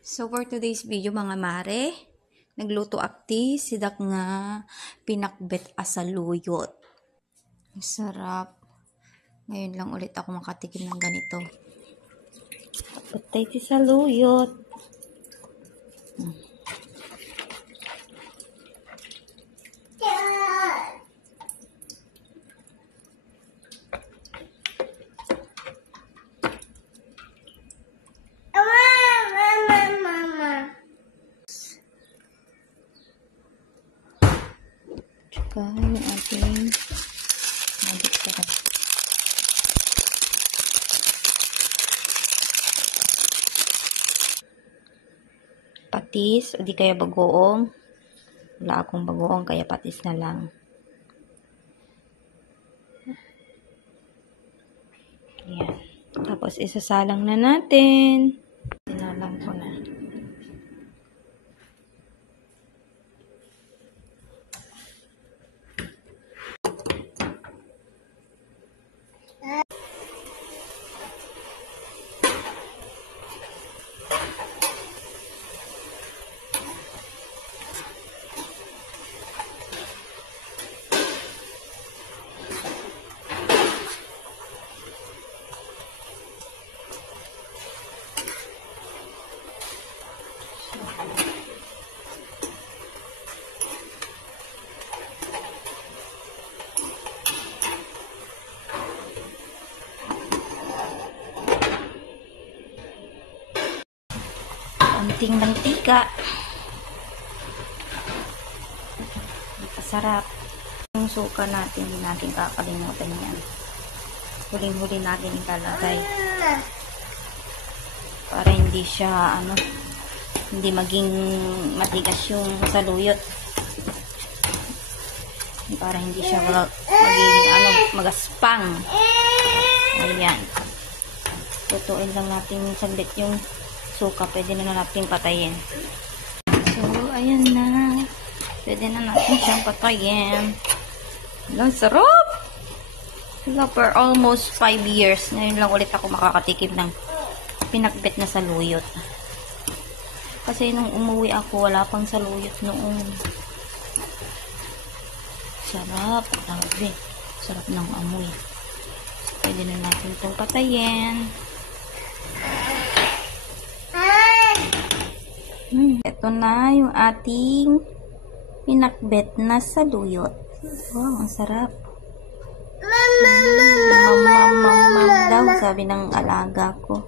So for today's video mga mare, nagluto akti sidak nga pinakbet asaluyot. Ang sarap. Ngayon lang ulit ako makatikim ng ganito. Patay si saluyot. Tsaka yung ating magic sarap. Patis o di kaya bagoong. Wala akong bagoong kaya patis na lang. Ayan. Tapos isasalang na natin. Sinalang ko na. Konting mantika. Masarap. Yung suka natin, hindi natin kakalimutan yan. Huling-huli natin ilalagay. Para hindi siya, hindi maging matigas yung saluyot. Para hindi siya maging, magaspang. Ayan. Tutuin lang natin saglit yung suka, pwede na natin patayin. So, ayan na. Pwede na natin siyang patayin. Ang sarap! For almost 5 years. Ngayon lang ulit ako makakatikim ng pinakbet na saluyot. Kasi nung umuwi ako, wala pang saluyot noon. Sarap. Grabe. Sarap ng amoy. Pwede na natin itong patayin. Ito na yung ating pinakbet na saluyot. Wow, ang sarap. Mam daw, sabi ng alaga ko.